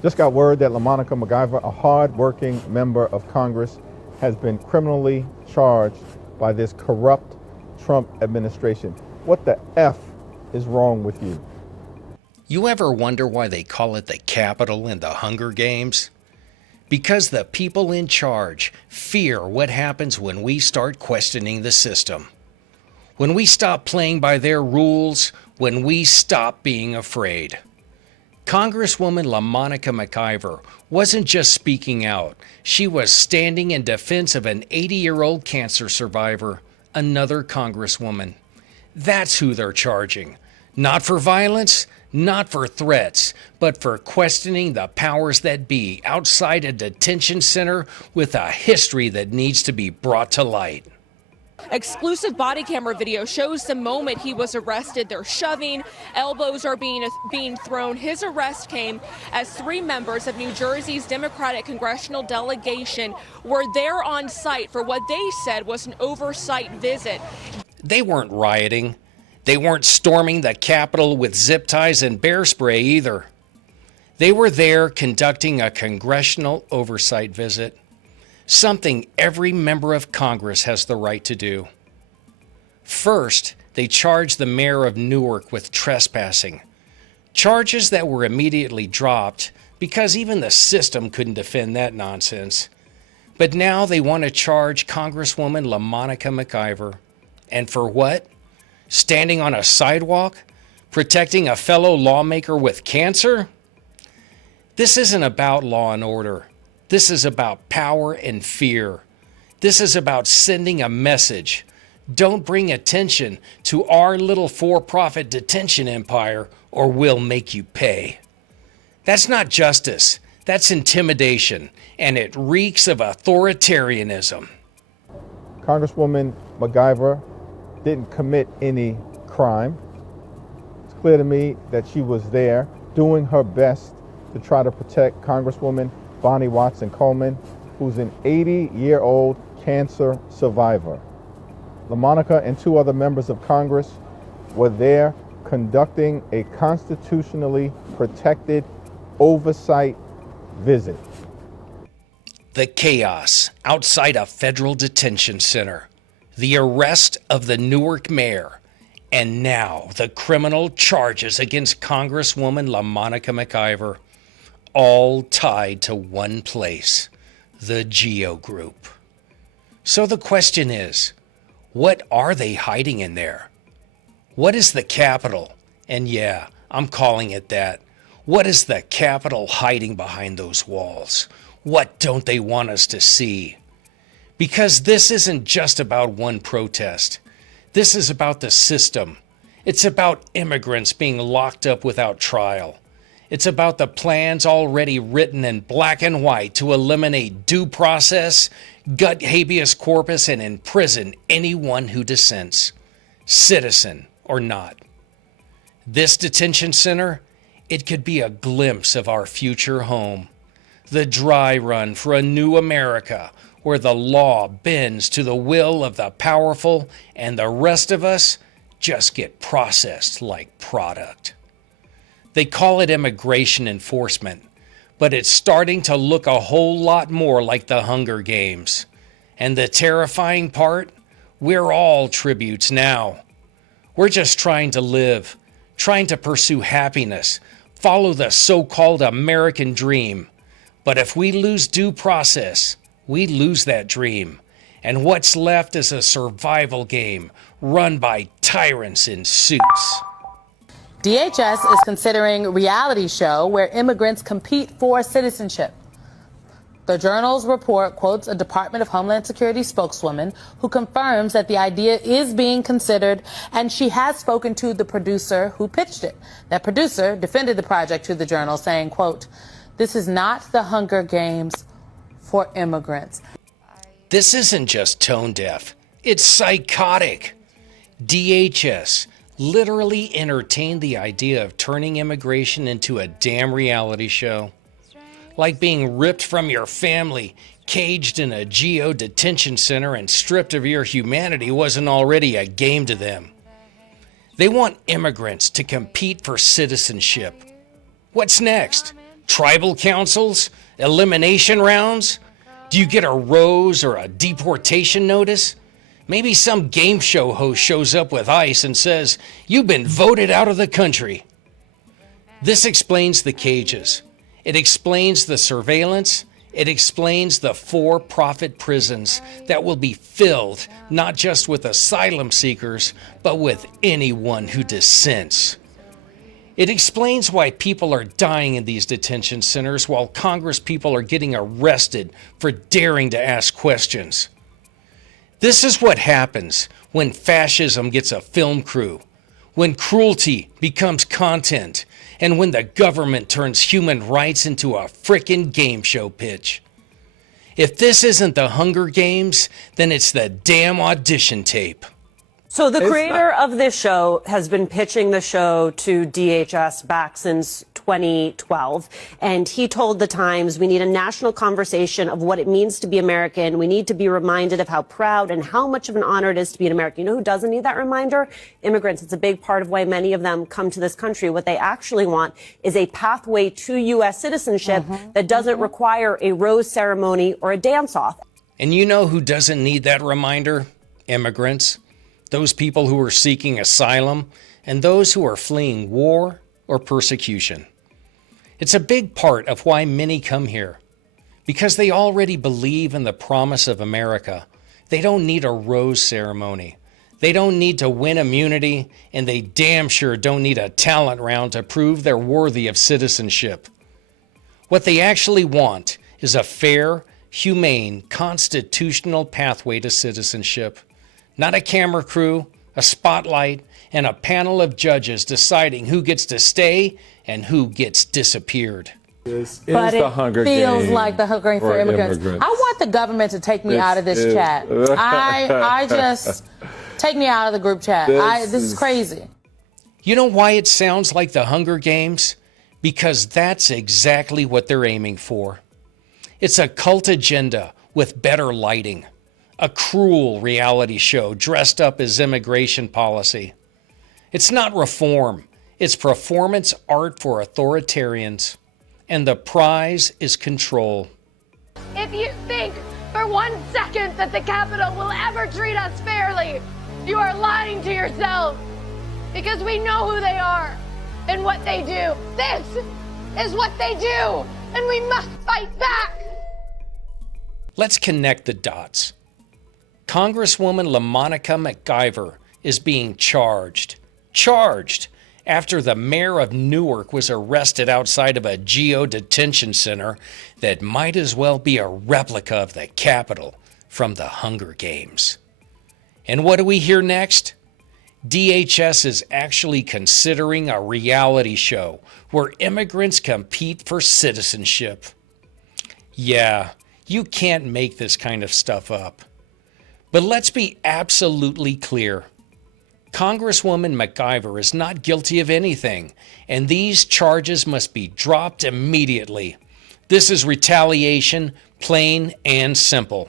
Just got word that LaMonica McIver, a hard-working member of Congress, has been criminally charged by this corrupt Trump administration. What the F is wrong with you? You ever wonder why they call it the Capitol in the Hunger Games? Because the people in charge fear what happens when we start questioning the system. When we stop playing by their rules, when we stop being afraid. Congresswoman LaMonica McIver wasn't just speaking out. She was standing in defense of an 80-year-old cancer survivor, another Congresswoman. That's who they're charging. Not for violence, not for threats, but for questioning the powers that be outside a detention center with a history that needs to be brought to light. Exclusive body camera video shows the moment he was arrested. They're shoving, elbows are being thrown. His arrest came as 3 members of New Jersey's Democratic congressional delegation were there on site for what they said was an oversight visit. They weren't rioting. They weren't storming the Capitol with zip ties and bear spray either. They were there conducting a congressional oversight visit. Something every member of Congress has the right to do. First, they charged the mayor of Newark with trespassing, charges that were immediately dropped because even the system couldn't defend that nonsense. But now they want to charge Congresswoman LaMonica McIver. And for what? Standing on a sidewalk? Protecting a fellow lawmaker with cancer? This isn't about law and order. This is about power and fear. This is about sending a message. Don't bring attention to our little for-profit detention empire or we'll make you pay. That's not justice. That's intimidation, and it reeks of authoritarianism. Congresswoman McIver didn't commit any crime. It's clear to me that she was there doing her best to try to protect Congresswoman Bonnie Watson Coleman, who's an 80-year-old cancer survivor. LaMonica and 2 other members of Congress were there conducting a constitutionally protected oversight visit. The chaos outside a federal detention center, the arrest of the Newark mayor, and now the criminal charges against Congresswoman LaMonica McIver. All tied to one place, the Geo Group. So the question is, what are they hiding in there? What is the Capitol? And yeah, I'm calling it that. What is the Capitol hiding behind those walls? What don't they want us to see? Because this isn't just about one protest. This is about the system. It's about immigrants being locked up without trial. It's about the plans already written in black and white to eliminate due process, gut habeas corpus, and imprison anyone who dissents, citizen or not. This detention center, it could be a glimpse of our future home, the dry run for a new America where the law bends to the will of the powerful and the rest of us just get processed like product. They call it immigration enforcement, but it's starting to look a whole lot more like the Hunger Games. And the terrifying part, we're all tributes now. We're just trying to live, trying to pursue happiness, follow the so-called American dream. But if we lose due process, we lose that dream. And what's left is a survival game run by tyrants in suits. DHS is considering a reality show where immigrants compete for citizenship. The Journal's report quotes a Department of Homeland Security spokeswoman who confirms that the idea is being considered, and she has spoken to the producer who pitched it. That producer defended the project to the Journal, saying, quote, "This is not the Hunger Games for immigrants." This isn't just tone deaf. It's psychotic. DHS literally entertained the idea of turning immigration into a damn reality show. Like being ripped from your family, caged in a geo detention center, and stripped of your humanity wasn't already a game to them. They want immigrants to compete for citizenship. What's next? Tribal councils? Elimination rounds? Do you get a rose or a deportation notice? Maybe some game show host shows up with ICE and says, "You've been voted out of the country." This explains the cages. It explains the surveillance. It explains the for-profit prisons that will be filled not just with asylum seekers, but with anyone who dissents. It explains why people are dying in these detention centers while Congress people are getting arrested for daring to ask questions. This is what happens when fascism gets a film crew, when cruelty becomes content, and when the government turns human rights into a frickin' game show pitch. If this isn't the Hunger Games, then it's the damn audition tape. So the creator of this show has been pitching the show to DHS back since 2012. And he told the Times, we need a national conversation of what it means to be American. We need to be reminded of how proud and how much of an honor it is to be an American. You know who doesn't need that reminder? Immigrants. It's a big part of why many of them come to this country. What they actually want is a pathway to U.S. citizenship that doesn't require a rose ceremony or a dance-off. And you know who doesn't need that reminder? Immigrants. Those people who are seeking asylum, and those who are fleeing war or persecution. It's a big part of why many come here, because they already believe in the promise of America. They don't need a rose ceremony. They don't need to win immunity, and they damn sure don't need a talent round to prove they're worthy of citizenship. What they actually want is a fair, humane, constitutional pathway to citizenship. Not a camera crew, a spotlight, and a panel of judges deciding who gets to stay and who gets disappeared. This But is the it Hunger feels Games like the Hunger Games for immigrants. I want the government to take me out of this chat. I just take me out of the group chat. This is crazy. You know why it sounds like the Hunger Games? Because that's exactly what they're aiming for. It's a cult agenda with better lighting. A cruel reality show dressed up as immigration policy. It's not reform. It's performance art for authoritarians. And the prize is control. If you think for 1 second that the Capitol will ever treat us fairly, you are lying to yourself. Because we know who they are and what they do. This is what they do, and we must fight back. Let's connect the dots. Congresswoman LaMonica McIver is being charged after the mayor of Newark was arrested outside of a GO detention center that might as well be a replica of the Capitol from the Hunger Games. And what do we hear next? DHS is actually considering a reality show where immigrants compete for citizenship. Yeah, you can't make this kind of stuff up. But let's be absolutely clear. Congresswoman McIver is not guilty of anything, and these charges must be dropped immediately. This is retaliation, plain and simple.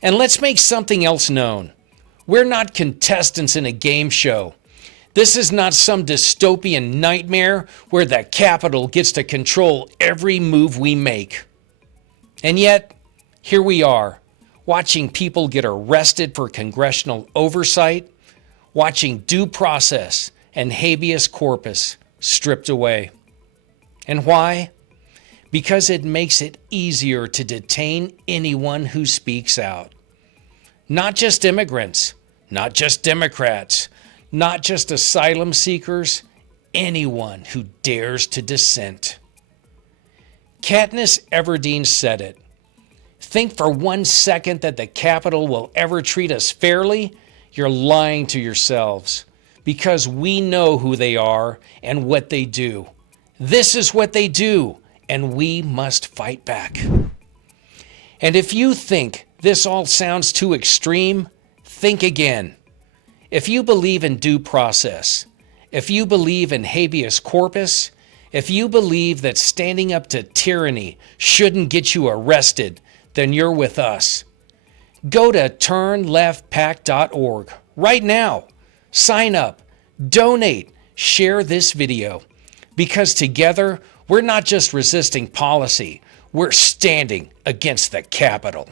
And let's make something else known. We're not contestants in a game show. This is not some dystopian nightmare where the Capitol gets to control every move we make. And yet, here we are, watching people get arrested for congressional oversight, watching due process and habeas corpus stripped away. And why? Because it makes it easier to detain anyone who speaks out. Not just immigrants, not just Democrats, not just asylum seekers, anyone who dares to dissent. Katniss Everdeen said it. Think for 1 second that the Capitol will ever treat us fairly? You're lying to yourselves, because we know who they are and what they do. This is what they do, and we must fight back. And if you think this all sounds too extreme, think again. If you believe in due process, if you believe in habeas corpus, if you believe that standing up to tyranny shouldn't get you arrested, then you're with us. Go to turnleftpac.org right now. Sign up, donate, share this video, because together We're not just resisting policy, we're standing against the Capitol.